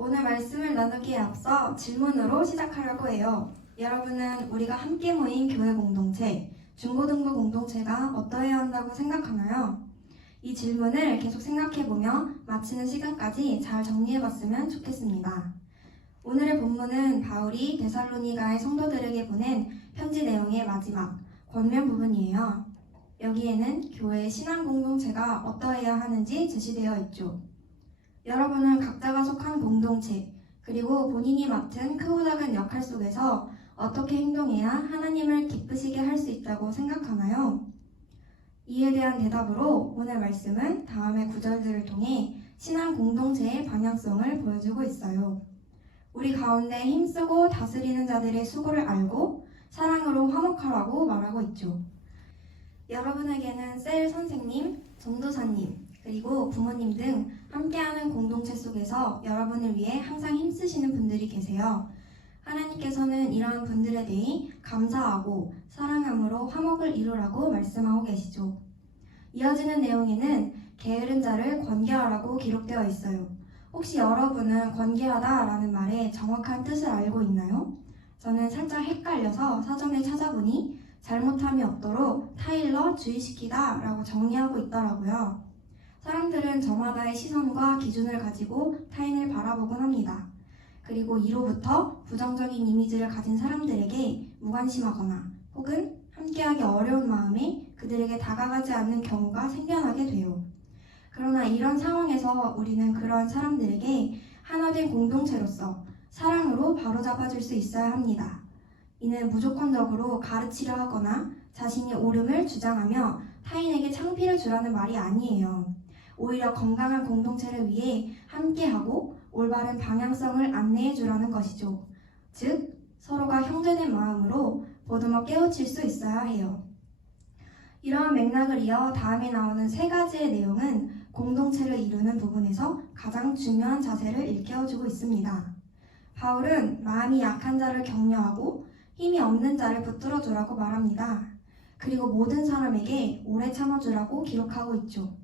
오늘 말씀을 나누기에 앞서 질문으로 시작하려고 해요. 여러분은 우리가 함께 모인 교회 공동체, 중고등부 공동체가 어떠해야 한다고 생각하나요? 이 질문을 계속 생각해보며 마치는 시간까지 잘 정리해봤으면 좋겠습니다. 오늘의 본문은 바울이 데살로니가의 성도들에게 보낸 편지 내용의 마지막 권면 부분이에요. 여기에는 교회의 신앙 공동체가 어떠해야 하는지 제시되어 있죠. 여러분은 각자가 속한 공동체, 그리고 본인이 맡은 크고 작은 역할 속에서 어떻게 행동해야 하나님을 기쁘시게 할 수 있다고 생각하나요? 이에 대한 대답으로 오늘 말씀은 다음의 구절들을 통해 신앙 공동체의 방향성을 보여주고 있어요. 우리 가운데 힘쓰고 다스리는 자들의 수고를 알고 사랑으로 화목하라고 말하고 있죠. 여러분에게는 셀 선생님, 전도사님, 그리고 부모님 등 함께하는 공동체 속에서 여러분을 위해 항상 힘쓰시는 분들이 계세요. 하나님께서는 이러한 분들에 대해 감사하고 사랑함으로 화목을 이루라고 말씀하고 계시죠. 이어지는 내용에는 게으른 자를 권계하라고 기록되어 있어요. 혹시 여러분은 권계하다라는 말의 정확한 뜻을 알고 있나요? 저는 살짝 헷갈려서 사전에 찾아보니 잘못함이 없도록 타일러 주의시키다 라고 정리하고 있더라고요. 사람들은 저마다의 시선과 기준을 가지고 타인을 바라보곤 합니다. 그리고 이로부터 부정적인 이미지를 가진 사람들에게 무관심하거나 혹은 함께하기 어려운 마음에 그들에게 다가가지 않는 경우가 생겨나게 돼요. 그러나 이런 상황에서 우리는 그러한 사람들에게 하나된 공동체로서 사랑으로 바로잡아줄 수 있어야 합니다. 이는 무조건적으로 가르치려 하거나 자신이 옳음을 주장하며 타인에게 창피를 주라는 말이 아니에요. 오히려 건강한 공동체를 위해 함께하고 올바른 방향성을 안내해 주라는 것이죠. 즉, 서로가 형제된 마음으로 보듬어 깨우칠 수 있어야 해요. 이러한 맥락을 이어 다음에 나오는 세 가지의 내용은 공동체를 이루는 부분에서 가장 중요한 자세를 일깨워주고 있습니다. 바울은 마음이 약한 자를 격려하고 힘이 없는 자를 붙들어 주라고 말합니다. 그리고 모든 사람에게 오래 참아주라고 기록하고 있죠.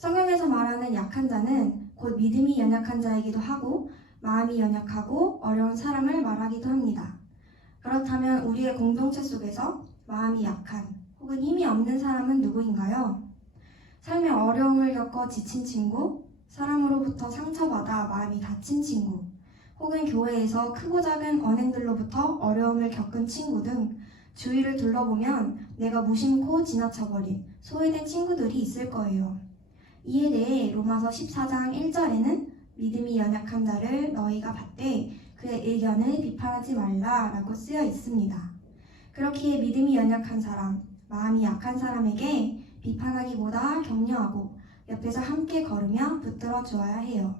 성경에서 말하는 약한 자는 곧 믿음이 연약한 자이기도 하고 마음이 연약하고 어려운 사람을 말하기도 합니다. 그렇다면 우리의 공동체 속에서 마음이 약한 혹은 힘이 없는 사람은 누구인가요? 삶의 어려움을 겪어 지친 친구, 사람으로부터 상처받아 마음이 다친 친구, 혹은 교회에서 크고 작은 언행들로부터 어려움을 겪은 친구 등 주위를 둘러보면 내가 무심코 지나쳐버린 소외된 친구들이 있을 거예요. 이에 대해 로마서 14장 1절에는 믿음이 연약한 자를 너희가 받되 그의 의견을 비판하지 말라라고 쓰여 있습니다. 그렇기에 믿음이 연약한 사람, 마음이 약한 사람에게 비판하기보다 격려하고 옆에서 함께 걸으며 붙들어 주어야 해요.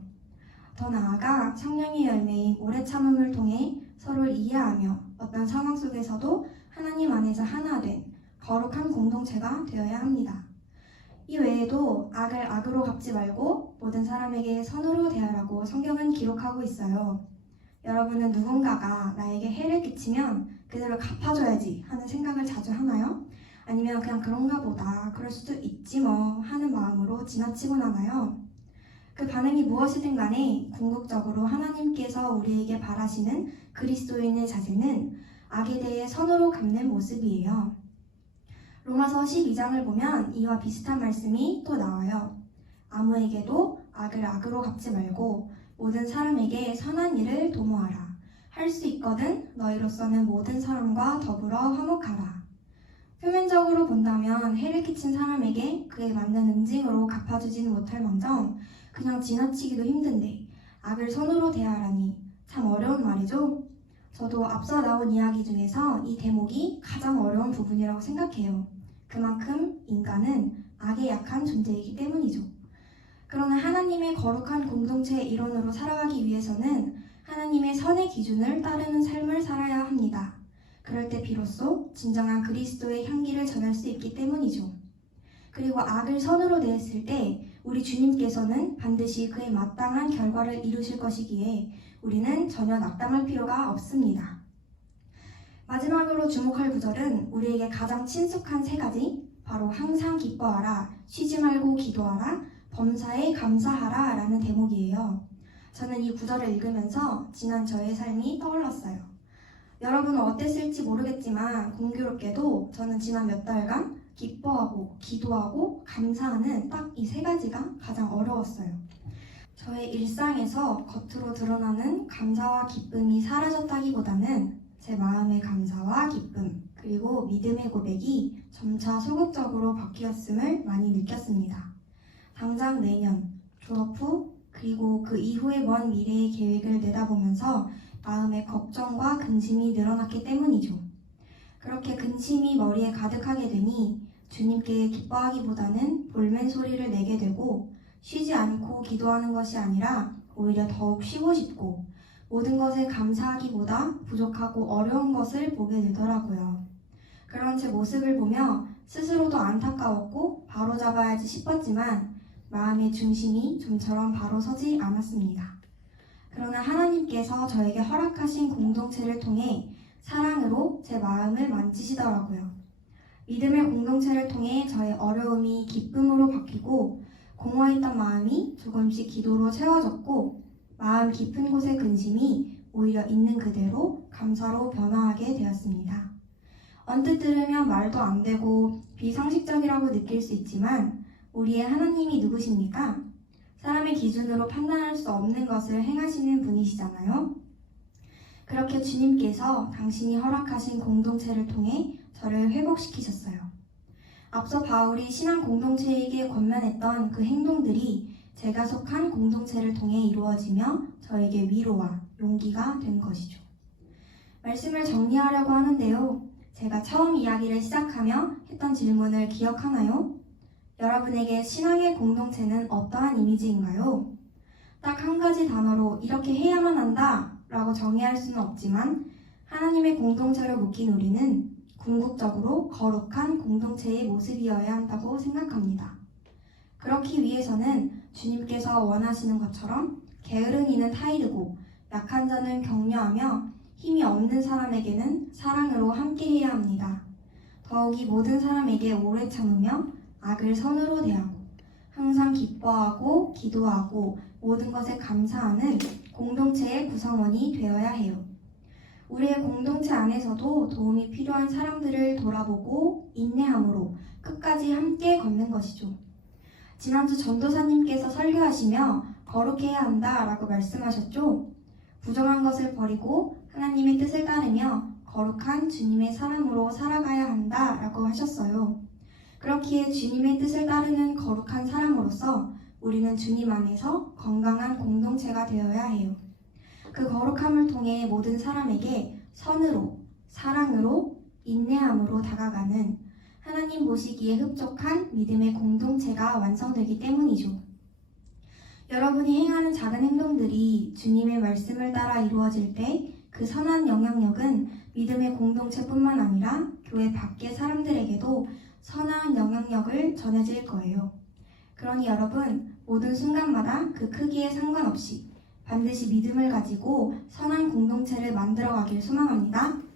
더 나아가 성령의 열매인 오래 참음을 통해 서로를 이해하며 어떤 상황 속에서도 하나님 안에서 하나 된 거룩한 공동체가 되어야 합니다. 이 외에도 악을 악으로 갚지 말고 모든 사람에게 선으로 대하라고 성경은 기록하고 있어요. 여러분은 누군가가 나에게 해를 끼치면 그대로 갚아줘야지 하는 생각을 자주 하나요? 아니면 그냥 그런가 보다 그럴 수도 있지 뭐 하는 마음으로 지나치곤 하나요? 그 반응이 무엇이든 간에 궁극적으로 하나님께서 우리에게 바라시는 그리스도인의 자세는 악에 대해 선으로 갚는 모습이에요. 로마서 12장을 보면 이와 비슷한 말씀이 또 나와요. 아무에게도 악을 악으로 갚지 말고 모든 사람에게 선한 일을 도모하라. 할 수 있거든 너희로서는 모든 사람과 더불어 화목하라. 표면적으로 본다면 해를 끼친 사람에게 그에 맞는 응징으로 갚아주지는 못할 망정 그냥 지나치기도 힘든데 악을 선으로 대하라니 참 어려운 말이죠. 저도 앞서 나온 이야기 중에서 이 대목이 가장 어려운 부분이라고 생각해요. 그만큼 인간은 악에 약한 존재이기 때문이죠. 그러나 하나님의 거룩한 공동체의 일원으로 살아가기 위해서는 하나님의 선의 기준을 따르는 삶을 살아야 합니다. 그럴 때 비로소 진정한 그리스도의 향기를 전할 수 있기 때문이죠. 그리고 악을 선으로 대했을 때 우리 주님께서는 반드시 그에 마땅한 결과를 이루실 것이기에 우리는 전혀 낙담할 필요가 없습니다. 마지막으로 주목할 구절은 우리에게 가장 친숙한 세 가지, 바로 항상 기뻐하라, 쉬지 말고 기도하라, 범사에 감사하라 라는 대목이에요. 저는 이 구절을 읽으면서 지난 저의 삶이 떠올랐어요. 여러분은 어땠을지 모르겠지만 공교롭게도 저는 지난 몇 달간 기뻐하고 기도하고 감사하는 딱 이 세 가지가 가장 어려웠어요. 저의 일상에서 겉으로 드러나는 감사와 기쁨이 사라졌다기보다는 제 마음의 감사와 기쁨 그리고 믿음의 고백이 점차 소극적으로 바뀌었음을 많이 느꼈습니다. 당장 내년 졸업 후 그리고 그 이후의 먼 미래의 계획을 내다보면서 마음의 걱정과 근심이 늘어났기 때문이죠. 그렇게 근심이 머리에 가득하게 되니 주님께 기뻐하기보다는 볼멘 소리를 내게 되고 쉬지 않고 기도하는 것이 아니라 오히려 더욱 쉬고 싶고 모든 것에 감사하기보다 부족하고 어려운 것을 보게 되더라고요. 그런 제 모습을 보며 스스로도 안타까웠고 바로잡아야지 싶었지만 마음의 중심이 좀처럼 바로 서지 않았습니다. 그러나 하나님께서 저에게 허락하신 공동체를 통해 사랑으로 제 마음을 만지시더라고요. 믿음의 공동체를 통해 저의 어려움이 기쁨으로 바뀌고 공허했던 마음이 조금씩 기도로 채워졌고 마음 깊은 곳의 근심이 오히려 있는 그대로 감사로 변화하게 되었습니다. 언뜻 들으면 말도 안 되고 비상식적이라고 느낄 수 있지만 우리의 하나님이 누구십니까? 사람의 기준으로 판단할 수 없는 것을 행하시는 분이시잖아요. 그렇게 주님께서 당신이 허락하신 공동체를 통해 저를 회복시키셨어요. 앞서 바울이 신앙 공동체에게 권면했던 그 행동들이 제가 속한 공동체를 통해 이루어지며 저에게 위로와 용기가 된 것이죠. 말씀을 정리하려고 하는데요. 제가 처음 이야기를 시작하며 했던 질문을 기억하나요? 여러분에게 신앙의 공동체는 어떠한 이미지인가요? 딱 한 가지 단어로 이렇게 해야만 한다 라고 정의할 수는 없지만 하나님의 공동체를 묶인 우리는 궁극적으로 거룩한 공동체의 모습이어야 한다고 생각합니다. 그렇기 위해서는 주님께서 원하시는 것처럼 게으른 이는 타이르고 약한 자는 격려하며 힘이 없는 사람에게는 사랑으로 함께해야 합니다. 더욱이 모든 사람에게 오래 참으며 악을 선으로 대하고 항상 기뻐하고 기도하고 모든 것에 감사하는 공동체의 구성원이 되어야 해요. 우리의 공동체 안에서도 도움이 필요한 사람들을 돌아보고 인내함으로 끝까지 함께 걷는 것이죠. 지난주 전도사님께서 설교하시며 거룩해야 한다 라고 말씀하셨죠. 부정한 것을 버리고 하나님의 뜻을 따르며 거룩한 주님의 사람으로 살아가야 한다 라고 하셨어요. 그렇기에 주님의 뜻을 따르는 거룩한 사람으로서 우리는 주님 안에서 건강한 공동체가 되어야 해요. 그 거룩함을 통해 모든 사람에게 선으로, 사랑으로, 인내함으로 다가가는 하나님 보시기에 흡족한 믿음의 공동체가 완성되기 때문이죠. 여러분이 행하는 작은 행동들이 주님의 말씀을 따라 이루어질 때 그 선한 영향력은 믿음의 공동체뿐만 아니라 교회 밖의 사람들에게도 선한 영향력을 전해질 거예요. 그러니 여러분, 모든 순간마다 그 크기에 상관없이 반드시 믿음을 가지고 선한 공동체를 만들어 가길 소망합니다.